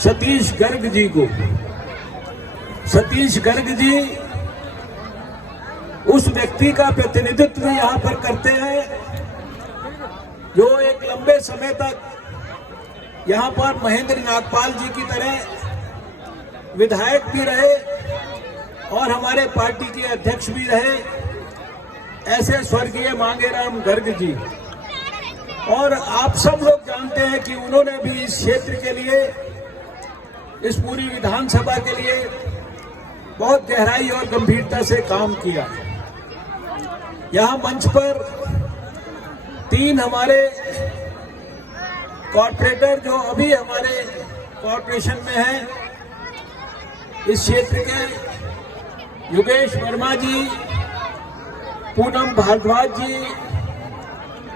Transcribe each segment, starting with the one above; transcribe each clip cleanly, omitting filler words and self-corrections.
सतीश गर्ग जी को। सतीश गर्ग जी उस व्यक्ति का प्रतिनिधित्व यहाँ पर करते हैं जो एक लंबे समय तक यहाँ पर महेंद्र नागपाल जी की तरह विधायक भी रहे और हमारे पार्टी के अध्यक्ष भी रहे, ऐसे स्वर्गीय मांगेराम गर्ग जी। और आप सब लोग जानते हैं कि उन्होंने भी इस क्षेत्र के लिए, इस पूरी विधानसभा के लिए बहुत गहराई और गंभीरता से काम किया। यहाँ मंच पर 3 हमारे कॉर्पोरेटर जो अभी हमारे कॉर्पोरेशन में हैं, इस क्षेत्र के योगेश वर्मा जी, पूनम भारद्वाज जी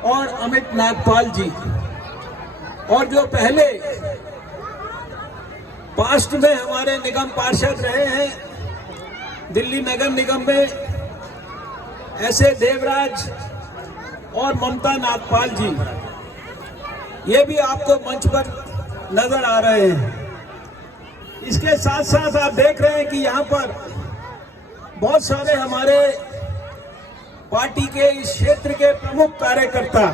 और अमित नागपाल जी, और जो पहले पास्ट में हमारे निगम पार्षद रहे हैं दिल्ली नगर निगम में, ऐसे देवराज और ममता नागपाल जी, ये भी आपको मंच पर नजर आ रहे हैं। इसके साथ साथ आप देख रहे हैं कि यहाँ पर बहुत सारे हमारे पार्टी के इस क्षेत्र के प्रमुख कार्यकर्ता,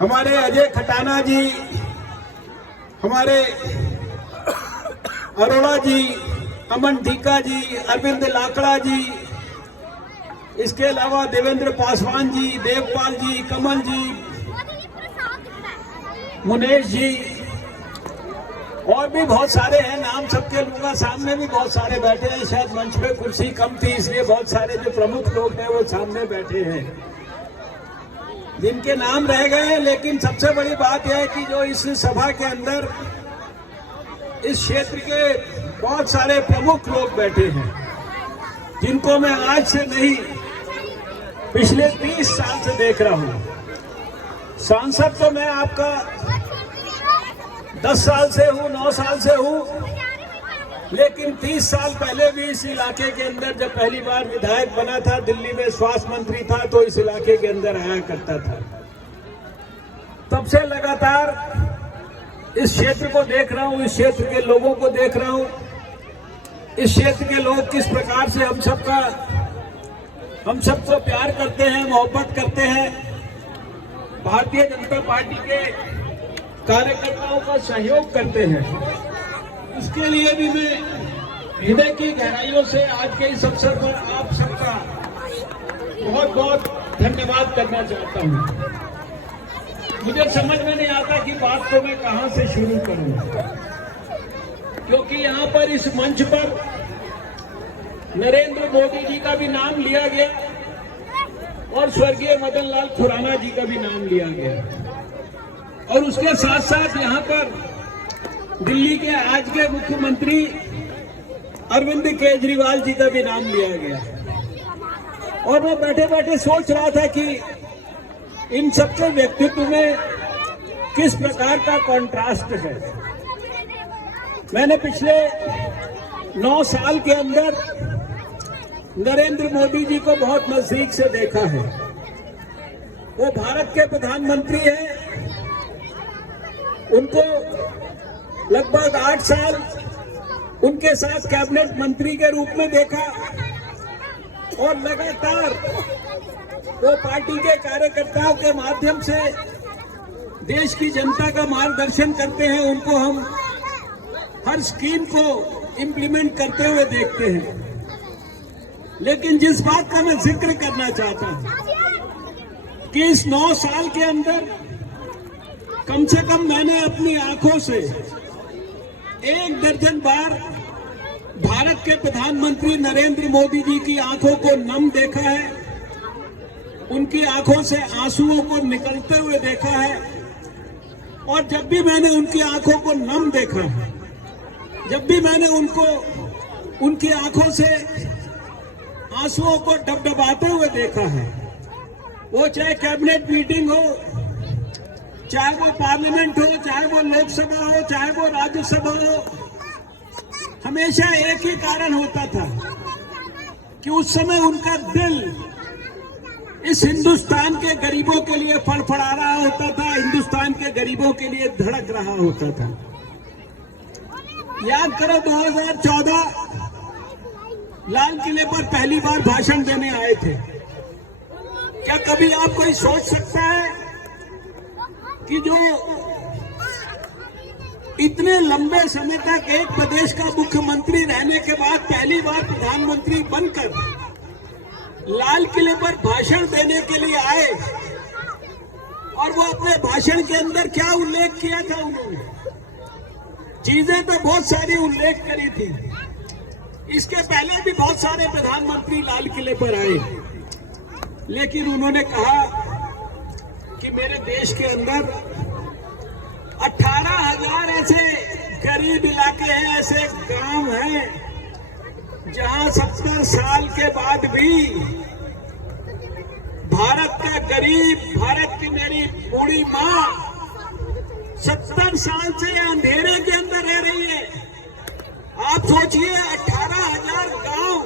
हमारे अजय खटाना जी, हमारे अरोड़ा जी, अमन ढीका जी, अरविंद लाकड़ा जी, इसके अलावा देवेंद्र पासवान जी, देवपाल जी, कमल जी, मुनेश जी और भी बहुत सारे हैं। नाम सबके लोगों का सामने भी बहुत सारे बैठे हैं। शायद मंच पे कुर्सी कम थी इसलिए बहुत सारे जो प्रमुख लोग हैं वो सामने बैठे हैं, जिनके नाम रह गए हैं। लेकिन सबसे बड़ी बात यह है कि जो इस सभा के अंदर इस क्षेत्र के बहुत सारे प्रमुख लोग बैठे हैं, जिनको मैं आज से नहीं पिछले 30 साल से देख रहा हूं। सांसद तो मैं आपका 10 साल से हूं, 9 साल से हूं, लेकिन 30 साल पहले भी इस इलाके के अंदर जब पहली बार विधायक बना था, दिल्ली में स्वास्थ्य मंत्री था, तो इस इलाके के अंदर आया करता था। तब से लगातार इस क्षेत्र को देख रहा हूं, इस क्षेत्र के लोगों को देख रहा हूं, इस क्षेत्र के लोग किस प्रकार से हम सबको प्यार करते हैं, मोहब्बत करते हैं, भारतीय जनता पार्टी के कार्यकर्ताओं का सहयोग करते हैं। इसके लिए भी मैं हृदय की गहराइयों से आज के इस अवसर पर आप सबका बहुत बहुत धन्यवाद करना चाहता हूं। मुझे समझ में नहीं आता कि बात को मैं कहां से शुरू करूं, क्योंकि यहां पर इस मंच पर नरेंद्र मोदी जी का भी नाम लिया गया और स्वर्गीय मदन लाल खुराना जी का भी नाम लिया गया, और उसके साथ साथ यहाँ पर दिल्ली के आज के मुख्यमंत्री अरविंद केजरीवाल जी का भी नाम लिया गया। और मैं बैठे बैठे सोच रहा था कि इन सबके व्यक्तित्व में किस प्रकार का कॉन्ट्रास्ट है। मैंने पिछले 9 साल के अंदर नरेंद्र मोदी जी को बहुत नजदीक से देखा है। वो भारत के प्रधानमंत्री हैं, उनको लगभग 8 साल उनके साथ कैबिनेट मंत्री के रूप में देखा, और लगातार वो पार्टी के कार्यकर्ताओं के माध्यम से देश की जनता का मार्गदर्शन करते हैं। उनको हम हर स्कीम को इम्प्लीमेंट करते हुए देखते हैं। लेकिन जिस बात का मैं जिक्र करना चाहता हूं कि इस 9 साल के अंदर कम से कम मैंने अपनी आंखों से 1 दर्जन बार भारत के प्रधानमंत्री नरेंद्र मोदी जी की आंखों को नम देखा है, उनकी आंखों से आंसुओं को निकलते हुए देखा है। और जब भी मैंने उनकी आंखों को नम देखा, जब भी मैंने उनकी आंखों से आंसुओं को डबडबाते हुए देखा है, वो चाहे कैबिनेट मीटिंग हो, चाहे वो पार्लियामेंट हो, चाहे वो लोकसभा हो, चाहे वो राज्यसभा हो, हमेशा एक ही कारण होता था कि उस समय उनका दिल इस हिंदुस्तान के गरीबों के लिए फड़फड़ा रहा होता था, हिंदुस्तान के गरीबों के लिए धड़क रहा होता था। याद करो 2014 लाल किले पर पहली बार भाषण देने आए थे। क्या कभी आप कोई सोच सकता है कि जो इतने लंबे समय तक एक प्रदेश का मुख्यमंत्री रहने के बाद पहली बार प्रधानमंत्री बनकर लाल किले पर भाषण देने के लिए आए, और वो अपने भाषण के अंदर क्या उल्लेख किया था? उन्होंने चीजें तो बहुत सारी उल्लेख करी थी। इसके पहले भी बहुत सारे प्रधानमंत्री लाल किले पर आए, लेकिन उन्होंने कहा कि मेरे देश के अंदर 18,000 ऐसे गरीब इलाके हैं, ऐसे गांव हैं जहां 70 साल के बाद भी भारत का गरीब, भारत की मेरी बूढ़ी माँ 70 साल से अंधेरे के अंदर रह रही है। आप सोचिए 18,000 गांव,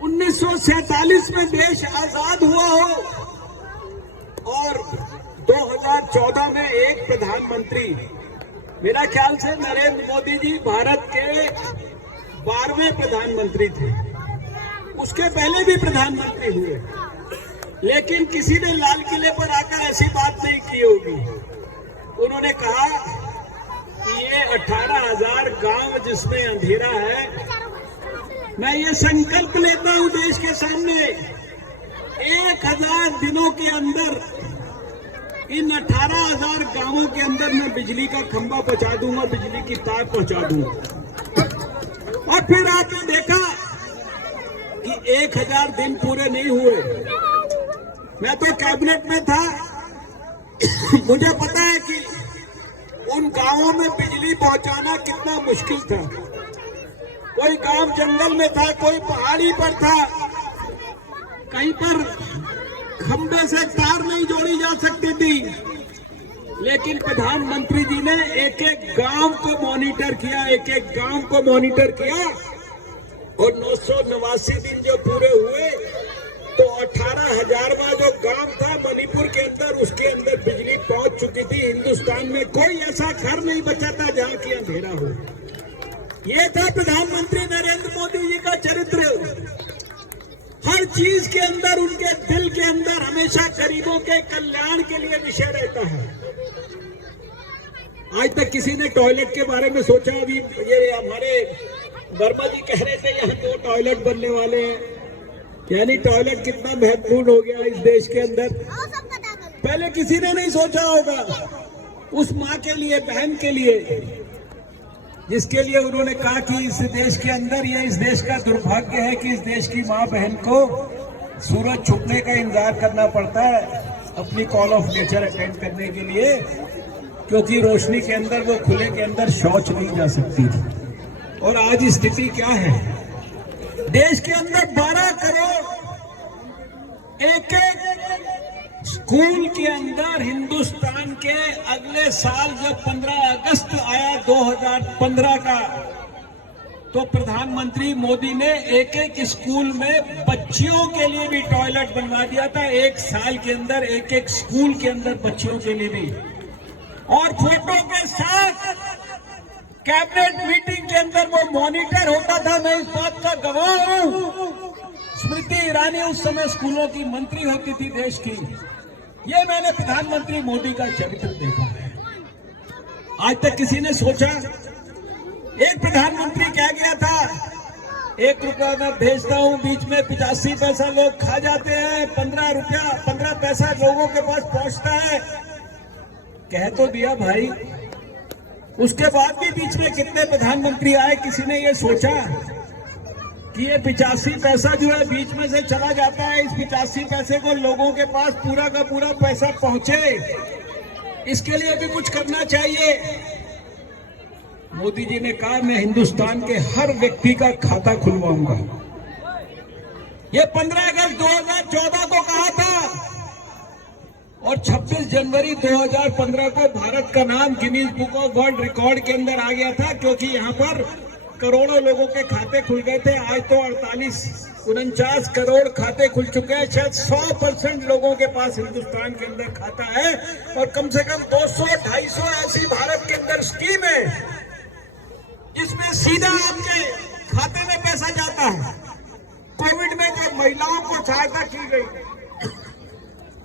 1947 में देश आजाद हुआ हो और 2014 में एक प्रधानमंत्री, मेरा ख्याल से नरेंद्र मोदी जी भारत के 12वें प्रधानमंत्री थे, उसके पहले भी प्रधानमंत्री हुए, लेकिन किसी ने लाल किले पर आकर ऐसी बात नहीं की होगी। उन्होंने कहा कि ये 18,000 गांव जिसमें अंधेरा है, मैं ये संकल्प लेता हूं देश के सामने, 1000 दिनों के अंदर इन 18,000 गांवों के अंदर मैं बिजली का खंभा पहुंचा दूंगा, बिजली की तार पहुंचा दूंगा। और फिर आपने देखा कि 1000 दिन पूरे नहीं हुए। मैं तो कैबिनेट में था, मुझे पता है कि उन गांवों में बिजली पहुंचाना कितना मुश्किल था। कोई गांव जंगल में था, कोई पहाड़ी पर था, कहीं पर खंबे से तार नहीं जोड़ी जा सकती थी, लेकिन प्रधानमंत्री जी ने एक एक गांव को मॉनिटर किया, एक एक गांव को मॉनिटर किया, और 989 दिन जो पूरे हुए तो 18,000वां जो गांव था मणिपुर के अंदर, उसके अंदर बिजली पहुंच चुकी थी। हिंदुस्तान में कोई ऐसा घर नहीं बचा था जहां की अंधेरा हो। ये था प्रधानमंत्री नरेंद्र मोदी जी का चरित्र। हर चीज के अंदर, उनके दिल के अंदर हमेशा गरीबों के कल्याण के लिए विषय रहता है। आज तक किसी ने टॉयलेट के बारे में सोचा? अभी ये हमारे वर्मा जी कह रहे थे यहाँ 2 टॉयलेट बनने वाले हैं, यानी टॉयलेट कितना महत्वपूर्ण हो गया इस देश के अंदर। पहले किसी ने नहीं सोचा होगा उस माँ के लिए, बहन के लिए, जिसके लिए उन्होंने कहा कि इस देश के अंदर, ये इस देश का दुर्भाग्य है कि इस देश की माँ बहन को सूरज छुपने का इंतजार करना पड़ता है अपनी कॉल ऑफ नेचर अटेंड करने के लिए, क्योंकि रोशनी के अंदर वो खुले के अंदर शौच नहीं जा सकती। और आज स्थिति क्या है? देश के अंदर 12 करोड़ एक स्कूल के अंदर, हिंदुस्तान के अगले साल जब 15 अगस्त आया 2015 का, तो प्रधानमंत्री मोदी ने एक एक स्कूल में बच्चियों के लिए भी टॉयलेट बनवा दिया था। एक साल के अंदर एक एक स्कूल के अंदर बच्चियों के लिए भी, और फोटो के साथ कैबिनेट मीटिंग के अंदर वो मॉनिटर होता था। मैं इस बात का गवाह हूं। स्मृति ईरानी उस समय स्कूलों की मंत्री होती थी देश की। ये मैंने प्रधानमंत्री मोदी का चरित्र देखा है। आज तक किसी ने सोचा? एक प्रधानमंत्री क्या गया था, 1 रुपया मैं भेजता हूं, बीच में 85 पैसा लोग खा जाते हैं, 15 पैसा लोगों के पास पहुंचता है। कह तो दिया भाई, उसके बाद भी बीच में कितने प्रधानमंत्री आए? किसी ने ये सोचा कि ये 85 पैसा जो है बीच में से चला जाता है, इस 85 पैसे को लोगों के पास पूरा का पूरा पैसा पहुंचे, इसके लिए भी कुछ करना चाहिए। मोदी जी ने कहा मैं हिंदुस्तान के हर व्यक्ति का खाता खुलवाऊंगा। ये 15 अगस्त 2014 को कहा था, और 26 जनवरी 2015 को भारत का नाम Guinness book of world record के अंदर आ गया था, क्योंकि यहाँ पर करोड़ों लोगों के खाते खुल गए थे। आज तो 49 करोड़ खाते खुल चुके हैं। शायद 100% लोगों के पास हिंदुस्तान के अंदर खाता है, और कम से कम 200-250 ऐसी भारत के अंदर स्कीम है जिसमें सीधा आपके खाते में पैसा जाता है। कोविड में जो महिलाओं को सहायता की गई,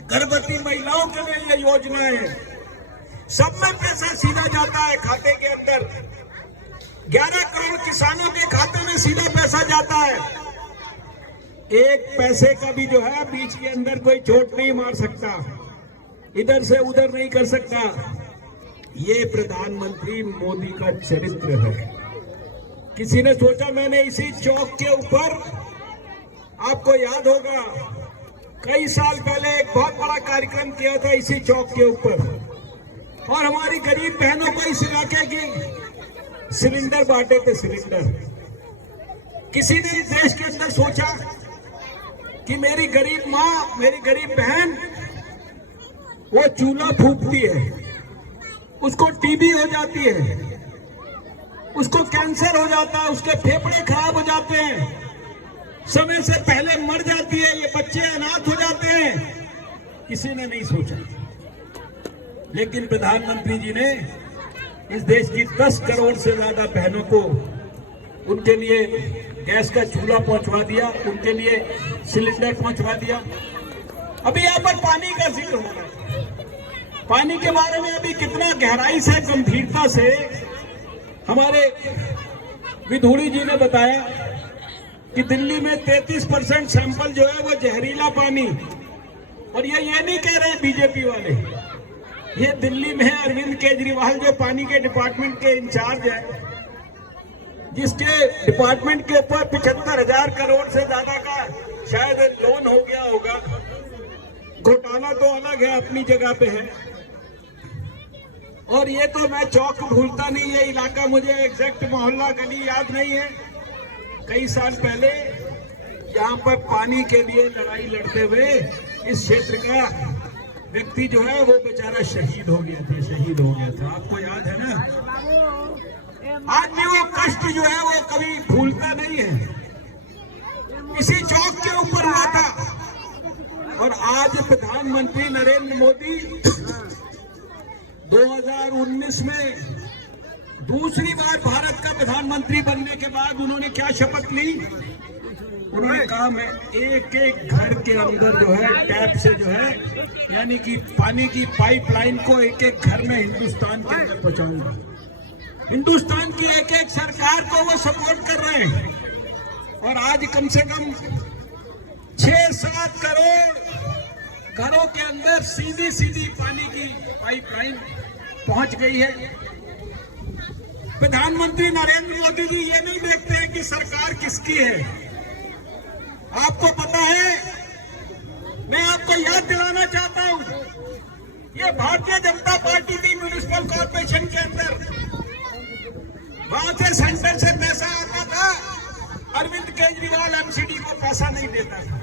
गर्भवती महिलाओं के लिए ये योजना है, सब में पैसा सीधा जाता है खाते के अंदर। 11 करोड़ किसानों के खाते में सीधा पैसा जाता है। एक पैसे का भी जो है बीच के अंदर कोई चोट नहीं मार सकता, इधर से उधर नहीं कर सकता। ये प्रधानमंत्री मोदी का चरित्र है। किसी ने सोचा, मैंने इसी चौक के ऊपर, आपको याद होगा, कई साल पहले एक बहुत बड़ा कार्यक्रम किया था इसी चौक के ऊपर, और हमारी गरीब बहनों को इस इलाके की सिलेंडर बांटे थे। सिलेंडर, किसी ने इस देश के अंदर सोचा कि मेरी गरीब माँ, मेरी गरीब बहन, वो चूल्हा फूंकती है, उसको टीबी हो जाती है, उसको कैंसर हो जाता है, उसके फेफड़े खराब हो जाते हैं, समय से पहले मर जाती है, ये बच्चे अनाथ हो जाते हैं। किसी ने नहीं सोचा, लेकिन प्रधानमंत्री जी ने इस देश की 10 करोड़ से ज्यादा बहनों को, उनके लिए गैस का चूल्हा पहुंचवा दिया, उनके लिए सिलेंडर पहुंचवा दिया। अभी यहाँ पर पानी का जिक्र हो रहा है। पानी के बारे में अभी कितना गहराई से, गंभीरता से हमारे विधूड़ी जी ने बताया कि दिल्ली में 33% सैंपल जो है वो जहरीला पानी। और ये नहीं कह रहे बीजेपी वाले, ये दिल्ली में अरविंद केजरीवाल जो पानी के डिपार्टमेंट के इंचार्ज है, जिसके डिपार्टमेंट के ऊपर 75,000 करोड़ से ज्यादा का शायद लोन हो गया होगा। घोटाला तो अलग है, अपनी जगह पे है। और ये तो मैं चौक भूलता नहीं, ये इलाका मुझे एग्जैक्ट मोहल्ला गली याद नहीं है। कई साल पहले यहाँ पर पानी के लिए लड़ाई लड़ते हुए इस क्षेत्र का व्यक्ति जो है वो बेचारा शहीद हो गया था, आपको याद है ना। आज भी वो कष्ट जो है वो कभी भूलता नहीं है। इसी चौक के ऊपर हुआ था। और आज प्रधानमंत्री नरेंद्र मोदी 2019 में दूसरी बार भारत का प्रधानमंत्री बनने के बाद उन्होंने क्या शपथ ली? उन्होंने कहा, मैं एक एक घर के अंदर जो है टैप से जो है, यानी कि पानी की पाइपलाइन को एक एक घर में हिंदुस्तान के अंदर पहुंचाऊंगा। हिंदुस्तान की एक एक सरकार को वो सपोर्ट कर रहे हैं। और आज कम से कम 6-7 करोड़ घरों के अंदर सीधी पानी की पाइपलाइन पहुंच गई है। प्रधानमंत्री नरेंद्र मोदी जी ये नहीं देखते हैं कि सरकार किसकी है। आपको पता है, मैं आपको याद दिलाना चाहता हूं, ये भारतीय जनता पार्टी की म्युनिसिपल कॉर्पोरेशन के अंदर, वहां से सेंटर से पैसा आता था, अरविंद केजरीवाल एमसीडी को पैसा नहीं देता था।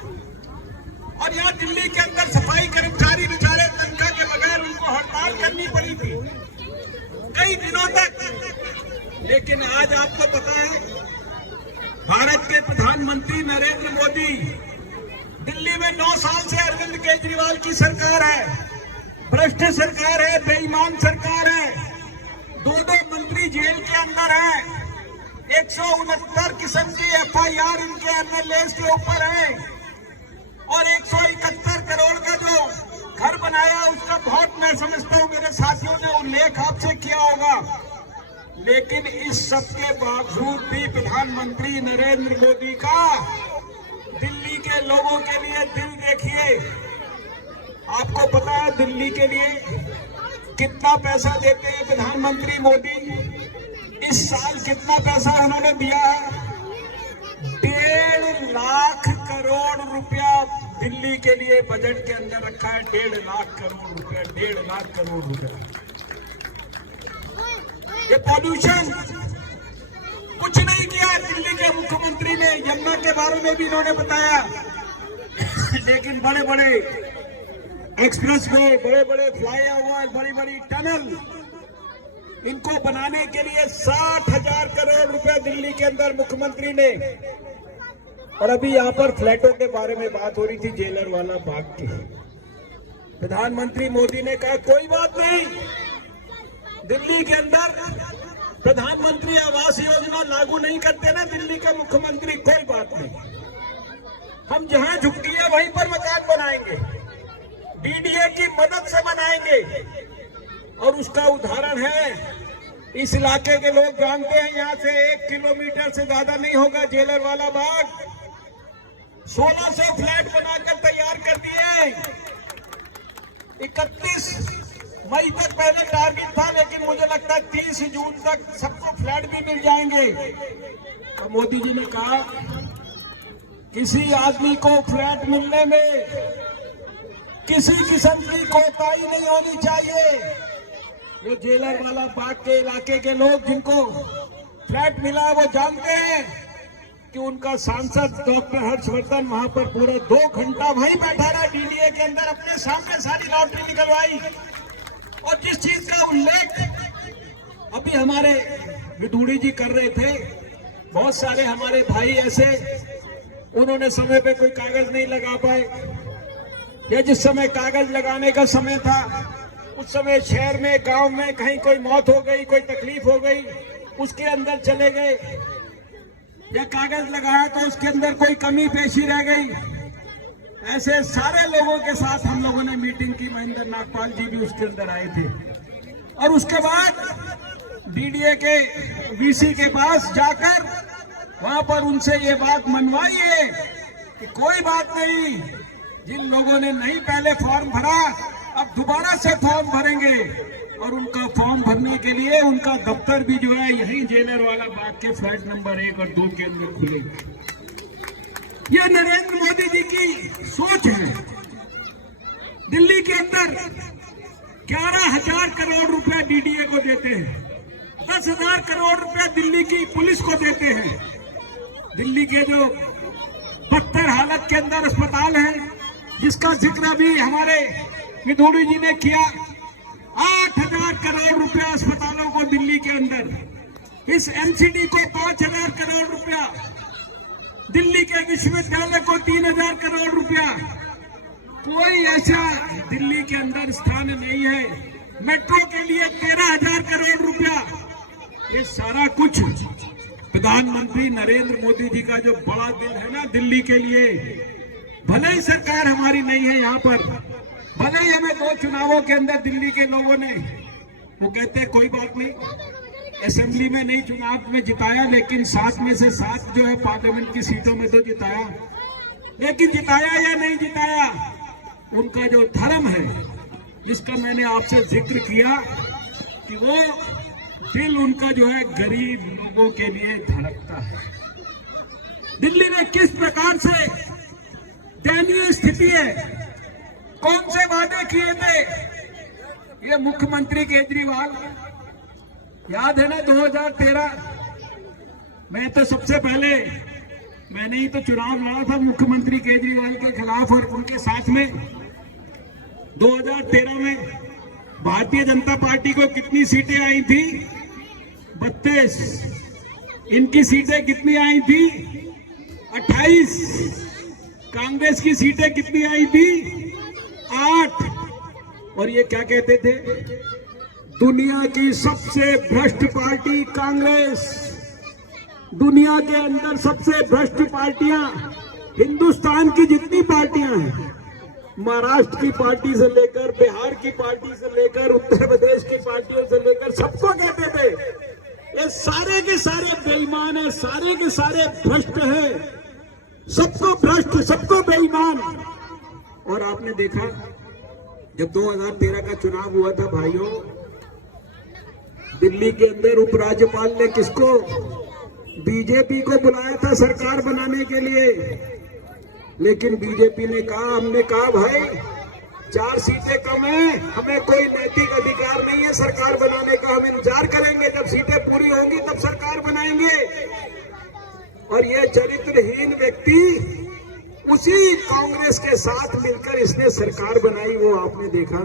और यहाँ दिल्ली के अंदर सफाई कर्मचारी बेचारे तनख्वाह के बगैर उनको हड़ताल करनी पड़ी थी कई दिनों तक। लेकिन आज आपको पता है, भारत के प्रधानमंत्री नरेंद्र मोदी, दिल्ली में 9 साल से अरविंद केजरीवाल की सरकार है, भ्रष्ट सरकार है, बेईमान सरकार है। 2 मंत्री जेल के अंदर हैं, 169 किस्म की FIR इनके एमएलए के ऊपर है, और 171 करोड़ का जो घर बनाया उसका बहुत, मैं समझता हूं मेरे साथियों ने उल्लेख आपसे किया होगा। लेकिन इस सब के बावजूद भी प्रधानमंत्री नरेंद्र मोदी का दिल्ली के लोगों के लिए दिल देखिए। आपको पता है दिल्ली के लिए कितना पैसा देते हैं प्रधानमंत्री मोदी? इस साल कितना पैसा उन्होंने दिया है? 1.5 लाख करोड़ रुपया दिल्ली के लिए बजट के अंदर रखा है। 1.5 लाख करोड़ रुपया, 1.5 लाख करोड़ रुपया। ये पॉल्यूशन कुछ नहीं किया दिल्ली के मुख्यमंत्री ने। यमुना के बारे में भी इन्होंने बताया, लेकिन बड़े बड़े एक्सप्रेस वे, बड़े बड़े फ्लाईओवर, बड़ी बड़ी टनल, इनको बनाने के लिए 60,000 करोड़ रुपए दिल्ली के अंदर मुख्यमंत्री ने। और अभी यहाँ पर फ्लैटों के बारे में बात हो रही थी, जेलर वाला बाग की। प्रधानमंत्री मोदी ने कहा, कोई बात नहीं, दिल्ली के अंदर प्रधानमंत्री आवास योजना लागू नहीं करते ना दिल्ली के मुख्यमंत्री, कोई बात नहीं, हम जहां झुकती है वहीं पर मकान बनाएंगे, डीडीए की मदद से बनाएंगे। और उसका उदाहरण है, इस इलाके के लोग जानते हैं, यहां से 1 किलोमीटर से ज्यादा नहीं होगा जेलर वाला बाग, 1600 फ्लैट बनाकर तैयार कर दिए। 31 मई तक पहले टारगेट था, लेकिन मुझे लगता है 30 जून तक सबको फ्लैट भी मिल जाएंगे। तो मोदी जी ने कहा किसी आदमी को फ्लैट मिलने में किसी किस्म की कोताही नहीं होनी चाहिए। वो जेलर वाला बाग के इलाके के लोग जिनको फ्लैट मिला वो जानते हैं कि उनका सांसद डॉक्टर हर्षवर्धन वहां पर पूरा 2 घंटा वहीं बैठा रहा, डीडीए के अंदर अपने सामने सारी लॉटरी निकलवाई। और जिस चीज का उल्लेख अभी हमारे विधूड़ी जी कर रहे थे, बहुत सारे हमारे भाई ऐसे उन्होंने समय पे कोई कागज नहीं लगा पाए, या जिस समय कागज लगाने का समय था उस समय शहर में गांव में कहीं कोई मौत हो गई, कोई तकलीफ हो गई, उसके अंदर चले गए, या कागज लगाया तो उसके अंदर कोई कमी पेशी रह गई। ऐसे सारे लोगों के साथ हम लोगों ने मीटिंग की, महेंद्र नागपाल जी भी उसके अंदर आए थे। और उसके बाद डीडीए के वीसी के पास जाकर वहां पर उनसे ये बात मनवाई है कि कोई बात नहीं, जिन लोगों ने नहीं पहले फॉर्म भरा अब दोबारा से फॉर्म भरेंगे, और उनका फॉर्म भरने के लिए उनका दफ्तर भी जो है यही जेलर वाला बाग के फ्लैट नंबर 1 और 2 के अंदर खुलेगा। ये नरेंद्र मोदी जी की सोच है। दिल्ली के अंदर 11,000 करोड़ रुपया डीडीए को देते हैं, 10,000 करोड़ रुपया दिल्ली की पुलिस को देते हैं। दिल्ली के जो बदतर हालत के अंदर अस्पताल है, जिसका जिक्र अभी हमारे विधूड़ी जी ने किया, 8,000 करोड़ रुपया अस्पतालों को दिल्ली के अंदर, इस एमसीडी को 5,000 करोड़ रुपया, दिल्ली के विश्वविद्यालय को 3,000 करोड़ रुपया। कोई ऐसा दिल्ली के अंदर स्थान नहीं है। मेट्रो के लिए 13,000 करोड़ रुपया। ये सारा कुछ प्रधानमंत्री नरेंद्र मोदी जी का जो बड़ा दिल है ना दिल्ली के लिए, भले ही सरकार हमारी नहीं है यहाँ पर, भले ही हमें 2 चुनावों के अंदर दिल्ली के लोगों ने, वो कहते हैं कोई बात नहीं, असेंबली में नहीं चुनाव में जिताया, लेकिन 7 में से 7 जो है पार्लियामेंट की सीटों में तो जिताया। लेकिन जिताया या नहीं जिताया, उनका जो धर्म है, जिसका मैंने आपसे जिक्र किया कि वो दिल उनका जो है गरीब लोगों के लिए धड़कता है। दिल्ली में किस प्रकार से दयनीय स्थिति है, कौन से वादे किए थे ये मुख्यमंत्री केजरीवाल, याद है ना 2013 मैं तो सबसे पहले मैंने ही तो चुनाव लड़ा था मुख्यमंत्री केजरीवाल के खिलाफ, और उनके साथ में 2013 में भारतीय जनता पार्टी को कितनी सीटें आई थी? 32। इनकी सीटें कितनी आई थी? 28। कांग्रेस की सीटें कितनी आई थी? 8। और ये क्या कहते थे? दुनिया की सबसे भ्रष्ट पार्टी कांग्रेस, दुनिया के अंदर सबसे भ्रष्ट पार्टियां, हिंदुस्तान की जितनी पार्टियां हैं, महाराष्ट्र की पार्टी से लेकर बिहार की पार्टी से लेकर उत्तर प्रदेश की पार्टियों से लेकर सबको कहते थे ये सारे के सारे बेईमान है, सारे के सारे भ्रष्ट है, सबको भ्रष्ट, सबको बेईमान। और आपने देखा जब 2013 का चुनाव हुआ था भाइयों, दिल्ली के अंदर उपराज्यपाल ने किसको? बीजेपी को बुलाया था सरकार बनाने के लिए, लेकिन बीजेपी ने कहा, हमने कहा भाई 4 सीटें कम है, हमें कोई नैतिक अधिकार नहीं है सरकार बनाने का, हम इंतजार करेंगे जब सीटें पूरी होंगी तब सरकार बनाएंगे। और ये चरित्रहीन व्यक्ति उसी कांग्रेस के साथ मिलकर इसने सरकार बनाई, वो आपने देखा।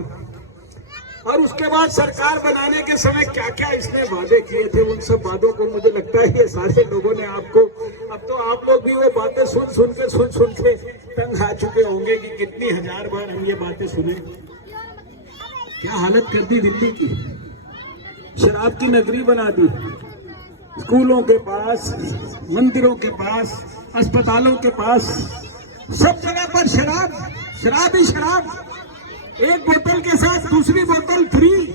और उसके बाद सरकार बनाने के समय क्या क्या इसने वादे किए थे, उन सब वादों को मुझे लगता है ये सारे लोगों ने आपको, अब तो आप लोग भी वो बातें सुन के तंग आ चुके होंगे कि कितनी 1000 बार हम ये बातें सुने। क्या हालत कर दी दिल्ली की, शराब की नगरी बना दी। स्कूलों के पास, मंदिरों के पास, अस्पतालों के पास, सब जगह पर शराब, शराब ही शराब। एक बोतल के साथ दूसरी बोतल फ्री।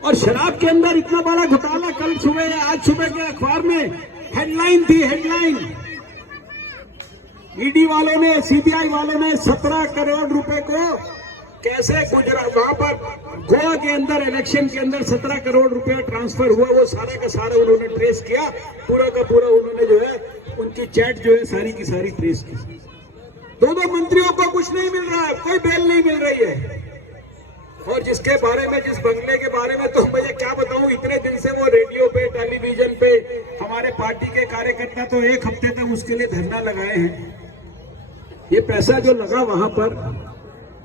और शराब के अंदर इतना बड़ा घोटाला। कल सुबह, आज सुबह के अखबार में हेडलाइन थी, हेडलाइन, ईडी वालों ने, सीबीआई वालों ने 17 करोड़ रुपए को कैसे गुजरात, वहां पर गोवा के अंदर इलेक्शन के अंदर 17 करोड़ रुपया ट्रांसफर हुआ, वो सारा का सारा उन्होंने ट्रेस किया। पूरा का पूरा उन्होंने जो है उनकी चैट जो है सारी की सारी ट्रेस की। दो मंत्रियों को कुछ नहीं मिल रहा है, कोई बेल नहीं मिल रही है। और जिसके बारे में, जिस बंगले के बारे में तो मैं क्या बताऊं, इतने दिन से वो रेडियो पे, टेलीविजन पे, हमारे पार्टी के कार्यकर्ता तो एक हफ्ते तक उसके लिए धरना लगाए हैं। ये पैसा जो लगा वहां पर,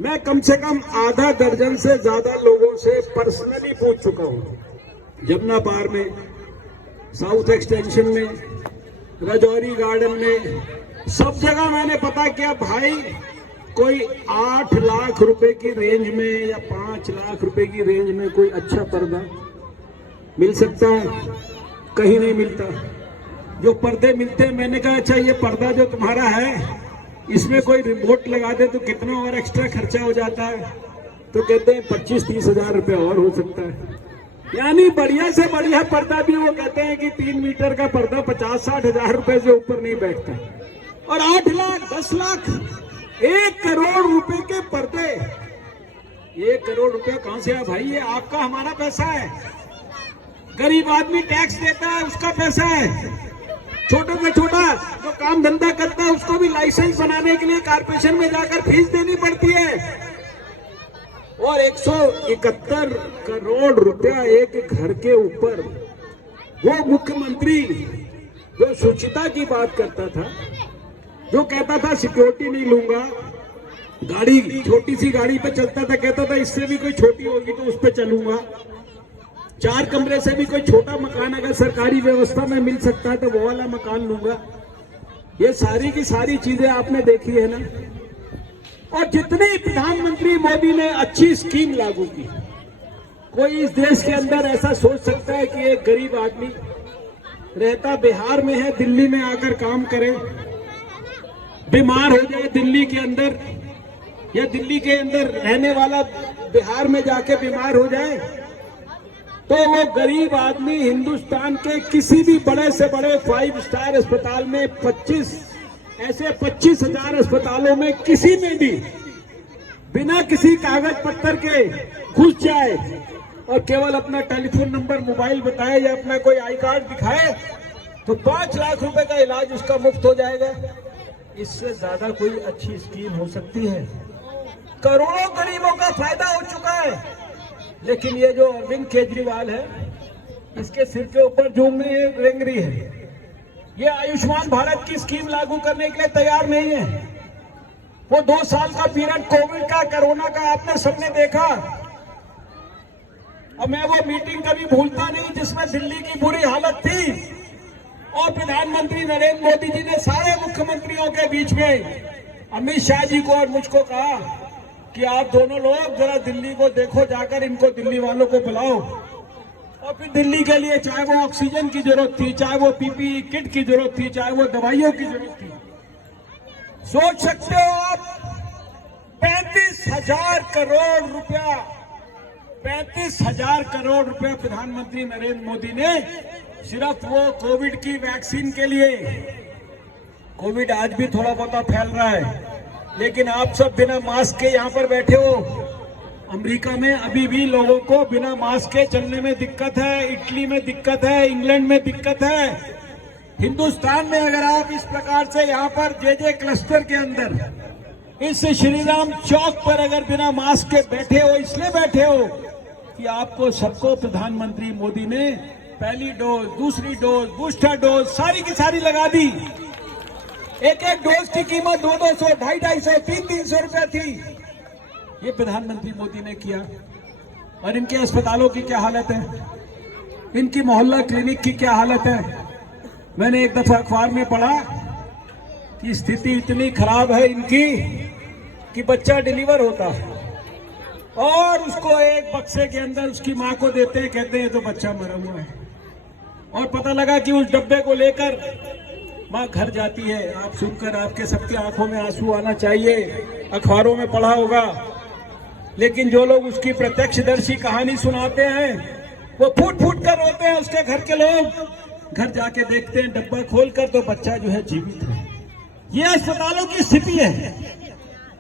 मैं कम से कम आधा दर्जन से ज्यादा लोगों से पर्सनली पूछ चुका हूं। जमुना पार में, साउथ एक्सटेंशन में, राजौरी गार्डन में, सब जगह मैंने पता किया। भाई कोई 8 लाख रुपए की रेंज में या 5 लाख रुपए की रेंज में कोई अच्छा पर्दा मिल सकता है? कहीं नहीं मिलता। जो पर्दे मिलते हैं, मैंने कहा अच्छा ये पर्दा जो तुम्हारा है इसमें कोई रिमोट लगा दे तो कितना और एक्स्ट्रा खर्चा हो जाता है? तो कहते हैं 25-30 हजार रुपए और हो सकता है। यानी बढ़िया से बढ़िया पर्दा भी वो कहते हैं कि 3 मीटर का पर्दा 50-60 हजार रुपए से ऊपर नहीं बैठता। और 8 लाख, 10 लाख, 1 करोड़ रुपए के पर्दे। 1 करोड़ रुपया कहां से है भाई? ये आपका हमारा पैसा है। गरीब आदमी टैक्स देता है, उसका पैसा है। छोटे से छोटा जो काम धंधा करता है उसको भी लाइसेंस बनाने के लिए कारपोरेशन में जाकर फीस देनी पड़ती है। और 171 करोड़ रुपया एक घर के ऊपर। वो मुख्यमंत्री जो शुचिता की बात करता था, जो कहता था सिक्योरिटी नहीं लूंगा, गाड़ी छोटी सी गाड़ी पे चलता था, कहता था इससे भी कोई छोटी होगी तो उस पे चलूंगा, 4 कमरे से भी कोई छोटा मकान अगर सरकारी व्यवस्था में मिल सकता है तो वो वाला मकान लूंगा। ये सारी की सारी चीजें आपने देखी है ना। और जितनी प्रधानमंत्री मोदी ने अच्छी स्कीम लागू की, कोई इस देश के अंदर ऐसा सोच सकता है कि एक गरीब आदमी रहता बिहार में है, दिल्ली में आकर काम करे, बीमार हो जाए दिल्ली के अंदर, या दिल्ली के अंदर रहने वाला बिहार में जाके बीमार हो जाए, तो वो गरीब आदमी हिंदुस्तान के किसी भी बड़े से बड़े 5 स्टार अस्पताल में 25 हजार अस्पतालों में किसी में भी बिना किसी कागज पत्तर के घुस जाए और केवल अपना टेलीफोन नंबर, मोबाइल बताए या अपना कोई आई कार्ड दिखाए तो 5 लाख रुपए का इलाज उसका मुफ्त हो जाएगा। इससे ज्यादा कोई अच्छी स्कीम हो सकती है? करोड़ों गरीबों का फायदा हो चुका है। लेकिन ये जो अरविंद केजरीवाल है, इसके सिर के ऊपर जूंगनी रेंग रही है। ये आयुष्मान भारत की स्कीम लागू करने के लिए तैयार नहीं है। वो 2 साल का पीरियड कोविड का, कोरोना का आपने सबने देखा। और मैं वो मीटिंग कभी भूलता नहीं जिसमें दिल्ली की बुरी हालत थी और प्रधानमंत्री नरेंद्र मोदी जी ने सारे मुख्यमंत्रियों के बीच में अमित शाह जी को और मुझको कहा कि आप दोनों लोग जरा दिल्ली को देखो, जाकर इनको, दिल्ली वालों को बुलाओ। और फिर दिल्ली के लिए चाहे वो ऑक्सीजन की जरूरत थी, चाहे वो पीपीई किट की जरूरत थी, चाहे वो दवाइयों की जरूरत थी। सोच सकते हो आप 35,000 करोड़ रुपया, 35,000 करोड़ रुपया प्रधानमंत्री नरेंद्र मोदी ने सिर्फ वो कोविड की वैक्सीन के लिए। कोविड आज भी थोड़ा बहुत फैल रहा है, लेकिन आप सब बिना मास्क के यहाँ पर बैठे हो। अमेरिका में अभी भी लोगों को बिना मास्क के चलने में दिक्कत है, इटली में दिक्कत है, इंग्लैंड में दिक्कत है। हिंदुस्तान में अगर आप इस प्रकार से यहाँ पर जे क्लस्टर के अंदर इस श्रीराम चौक पर अगर बिना मास्क के बैठे हो, इसलिए बैठे हो कि आपको सबको प्रधानमंत्री मोदी ने पहली डोज, दूसरी डोज, बूस्टर डोज सारी की सारी लगा दी। एक डोज की कीमत 200, 250, 300 रुपया थी। ये प्रधानमंत्री मोदी ने किया। और इनके अस्पतालों की क्या हालत है, इनकी मोहल्ला क्लिनिक की क्या हालत है। मैंने एक दफा अखबार में पढ़ा कि स्थिति इतनी खराब है इनकी कि बच्चा डिलीवर होता है और उसको एक बक्से के अंदर उसकी मां को देते हैं, कहते हैं तो बच्चा मरा हुआ है। और पता लगा कि उस डब्बे को लेकर माँ घर जाती है। आप सुनकर आपके सबके आंखों में आंसू आना चाहिए, अखबारों में पढ़ा होगा। लेकिन जो लोग उसकी प्रत्यक्षदर्शी कहानी सुनाते हैं वो फूट फूट कर रोते हैं। उसके घर के लोग घर जाके देखते हैं डब्बा खोलकर तो बच्चा जो है जीवित है। ये अस्पतालों की स्थिति है।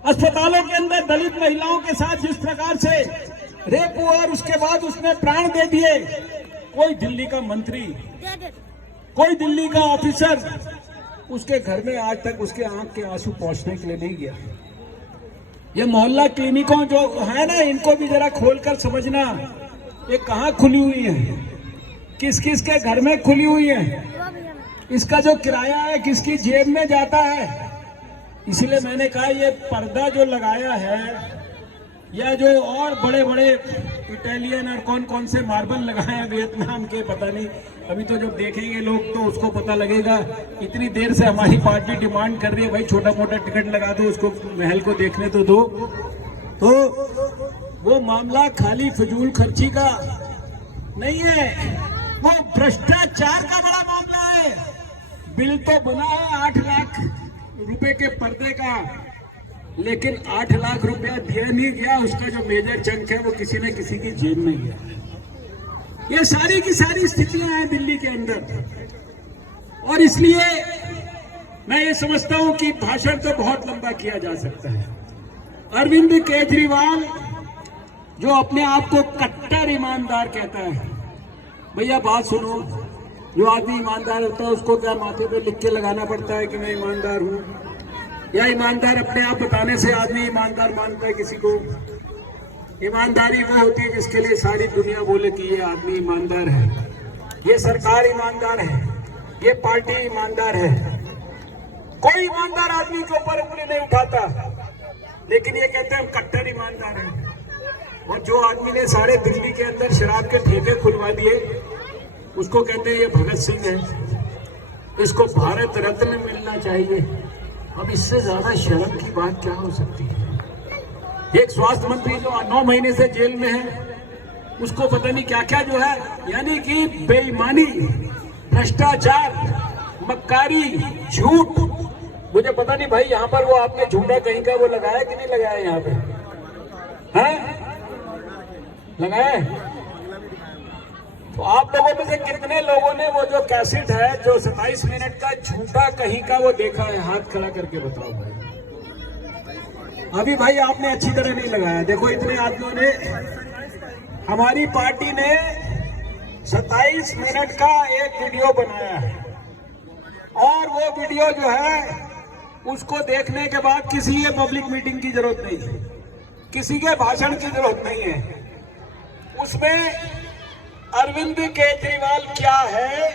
अस्पतालों के अंदर दलित महिलाओं के साथ जिस प्रकार से रेप हुआ और उसके बाद उसने प्राण दे दिए, कोई दिल्ली का मंत्री, कोई दिल्ली का ऑफिसर उसके घर में आज तक उसके आंख के आंसू पहुंचने के लिए नहीं गया। ये मोहल्ला क्लिनिकों जो है ना, इनको भी जरा खोलकर समझना, ये कहाँ खुली हुई है, किस किस के घर में खुली हुई है, इसका जो किराया है किसकी जेब में जाता है। इसलिए मैंने कहा ये पर्दा जो लगाया है या जो और बड़े बड़े इटालियन और कौन कौन से मार्बल लगाए हैं वियतनाम के, पता नहीं, अभी तो जब देखेंगे लोग तो उसको पता लगेगा। इतनी देर से हमारी पार्टी डिमांड कर रही है भाई छोटा मोटा टिकट लगा दो, उसको महल को देखने तो दो। तो वो मामला खाली फजूल खर्ची का नहीं है, वो भ्रष्टाचार का बड़ा मामला है। बिल तो बना है 8 लाख रुपए के पर्दे का, लेकिन 8 लाख रुपया दिया नहीं गया, उसका जो मेजर चंक है वो किसी न किसी की जेब में गया। ये सारी की सारी स्थितियां हैं दिल्ली के अंदर। और इसलिए मैं ये समझता हूं कि भाषण तो बहुत लंबा किया जा सकता है। अरविंद केजरीवाल जो अपने आप को कट्टर ईमानदार कहता है, भैया बात सुनो, जो आदमी ईमानदार होता है उसको क्या माथे पे लिख के लगाना पड़ता है कि मैं ईमानदार हूं? या ईमानदार अपने आप बताने से आदमी ईमानदार मानता है किसी को? ईमानदारी वो होती है जिसके लिए सारी दुनिया बोले कि ये आदमी ईमानदार है, ये सरकार ईमानदार है, ये पार्टी ईमानदार है। कोई ईमानदार आदमी के ऊपर उंगली नहीं उठाता, लेकिन ये कहते हैं कट्टर ईमानदार है। और जो आदमी ने सारे दिल्ली के अंदर शराब के ठेके खुलवा दिए उसको कहते हैं ये भगत सिंह है, इसको भारत रत्न मिलना चाहिए। अब इससे ज्यादा शर्म की बात क्या हो सकती है? एक स्वास्थ्य मंत्री जो 9 महीने से जेल में है, उसको पता नहीं क्या क्या जो है, यानी कि बेईमानी, भ्रष्टाचार, मक्कारी, झूठ। मुझे पता नहीं भाई यहाँ पर वो आपने झूठा कहीं का वो लगाया कि नहीं लगाया? यहाँ पे है लगाया? तो आप लोगों में से कितने लोगों ने वो जो कैसेट है जो 27 मिनट का झूठा कहीं का वो देखा है? हाथ खड़ा करके बताओ भाई। अभी भाई आपने अच्छी तरह नहीं लगाया। देखो इतने आदमियों ने, हमारी पार्टी ने 27 मिनट का एक वीडियो बनाया है और वो वीडियो जो है उसको देखने के बाद किसी के पब्लिक मीटिंग की जरूरत नहीं है, किसी के भाषण की जरूरत नहीं है। उसमें अरविंद केजरीवाल क्या है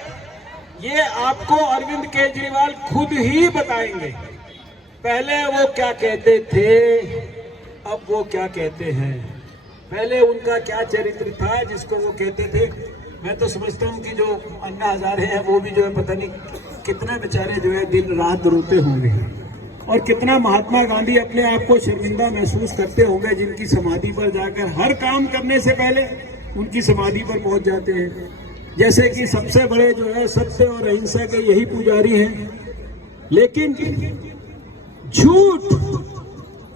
ये आपको अरविंद केजरीवाल खुद ही बताएंगे। पहले वो क्या कहते थे, अब वो क्या कहते हैं। पहले उनका क्या चरित्र था जिसको वो कहते थे। मैं तो समझता हूँ कि जो अन्ना हजारे हैं वो भी जो है पता नहीं कितना बेचारे जो है दिन रात रोते होंगे, और कितना महात्मा गांधी अपने आप को शर्मिंदा महसूस करते होंगे जिनकी समाधि पर जाकर हर काम करने से पहले उनकी समाधि पर पहुंच जाते हैं। जैसे कि सबसे बड़े जो है सत्य और अहिंसा के यही पुजारी हैं, लेकिन झूठ,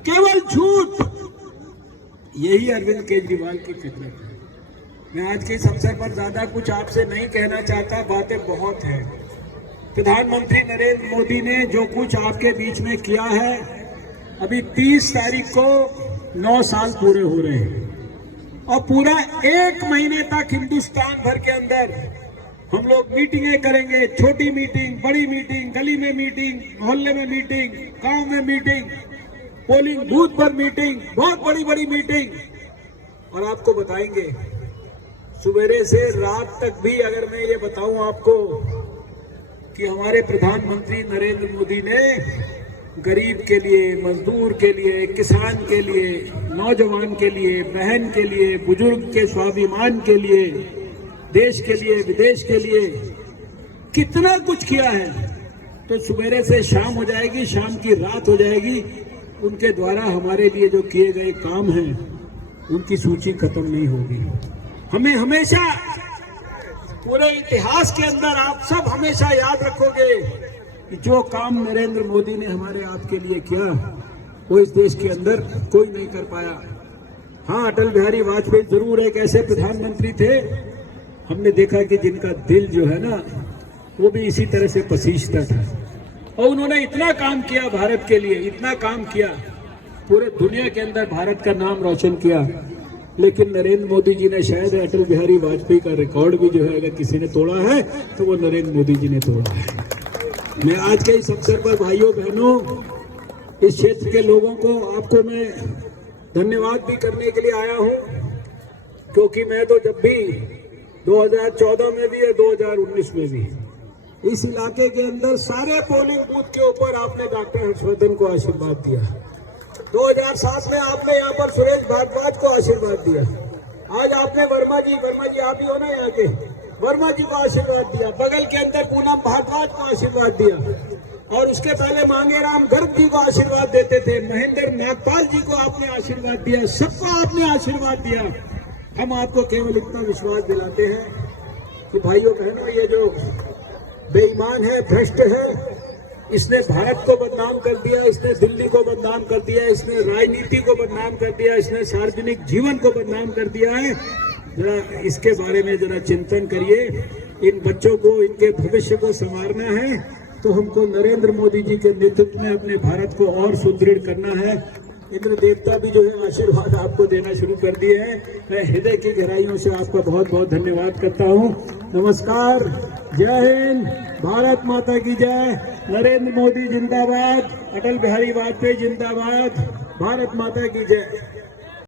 केवल झूठ, यही अरविंद केजरीवाल की फितरत है। मैं आज के इस अवसर पर ज्यादा कुछ आपसे नहीं कहना चाहता, बातें बहुत हैं। प्रधानमंत्री नरेंद्र मोदी ने जो कुछ आपके बीच में किया है, अभी 30 तारीख को 9 साल पूरे हो रहे हैं और पूरा 1 महीने तक हिंदुस्तान भर के अंदर हम लोग मीटिंगें करेंगे। छोटी मीटिंग, बड़ी मीटिंग, गली में मीटिंग, मोहल्ले में मीटिंग, गांव में मीटिंग, पोलिंग बूथ पर मीटिंग, बहुत बड़ी बड़ी मीटिंग। और आपको बताएंगे सुबह से रात तक भी। अगर मैं ये बताऊं आपको कि हमारे प्रधानमंत्री नरेंद्र मोदी ने गरीब के लिए, मजदूर के लिए, किसान के लिए, नौजवान के लिए, बहन के लिए, बुजुर्ग के स्वाभिमान के लिए, देश के लिए, विदेश के लिए कितना कुछ किया है। तो सुबह से शाम हो जाएगी, शाम की रात हो जाएगी, उनके द्वारा हमारे लिए जो किए गए काम हैं उनकी सूची खत्म नहीं होगी। हमें हमेशा पूरे इतिहास के अंदर आप सब हमेशा याद रखोगे कि जो काम नरेंद्र मोदी ने हमारे आपके लिए किया वो इस देश के अंदर कोई नहीं कर पाया। हाँ, अटल बिहारी वाजपेयी जरूर एक ऐसे प्रधानमंत्री थे, हमने देखा कि जिनका दिल जो है ना वो भी इसी तरह से पसीजता था, और उन्होंने इतना काम किया भारत के लिए, इतना काम किया, पूरे दुनिया के अंदर भारत का नाम रोशन किया। लेकिन नरेंद्र मोदी जी ने शायद अटल बिहारी वाजपेयी का रिकॉर्ड भी जो है अगर किसी ने तोड़ा है तो वो नरेंद्र मोदी जी ने तोड़ा है। मैं आज के इस अवसर पर भाइयों बहनों, इस क्षेत्र के लोगों को, आपको मैं धन्यवाद भी करने के लिए आया हूं, क्योंकि मैं तो जब भी 2014 में भी और 2019 में भी इस इलाके के अंदर सारे पोलिंग बूथ के ऊपर आपने डॉक्टर हर्षवर्धन को आशीर्वाद दिया। 2007 में आपने यहाँ पर सुरेश भारद्वाज को आशीर्वाद दिया। आज आपने वर्मा जी आप ही हो ना यहाँ के, वर्मा जी को आशीर्वाद दिया। बगल के अंदर पूनम भारद्वाज को आशीर्वाद दिया, और उसके पहले मांगेराम गर्ग जी को आशीर्वाद देते थे, महेंद्र नागपाल जी को आपने आशीर्वाद दिया, सबको आपने आशीर्वाद दिया। हम आपको केवल इतना विश्वास दिलाते हैं कि भाइयों बहनों, ये जो बेईमान है, भ्रष्ट है, इसने भारत को बदनाम कर दिया, इसने दिल्ली को बदनाम कर दिया, इसने राजनीति को बदनाम कर दिया, इसने सार्वजनिक जीवन को बदनाम कर दिया है। जरा इसके बारे में जरा चिंतन करिए। इन बच्चों को, इनके भविष्य को संवारना है तो हमको नरेंद्र मोदी जी के नेतृत्व में अपने भारत को और सुदृढ़ करना है। इंद्र देवता भी जो है आशीर्वाद आपको देना शुरू कर दिए हैं। मैं हृदय की गहराइयों से आपका बहुत बहुत धन्यवाद करता हूं। नमस्कार, जय हिंद, भारत माता की जय, नरेंद्र मोदी जिंदाबाद, अटल बिहारी वाजपेयी जिंदाबाद, भारत माता की जय।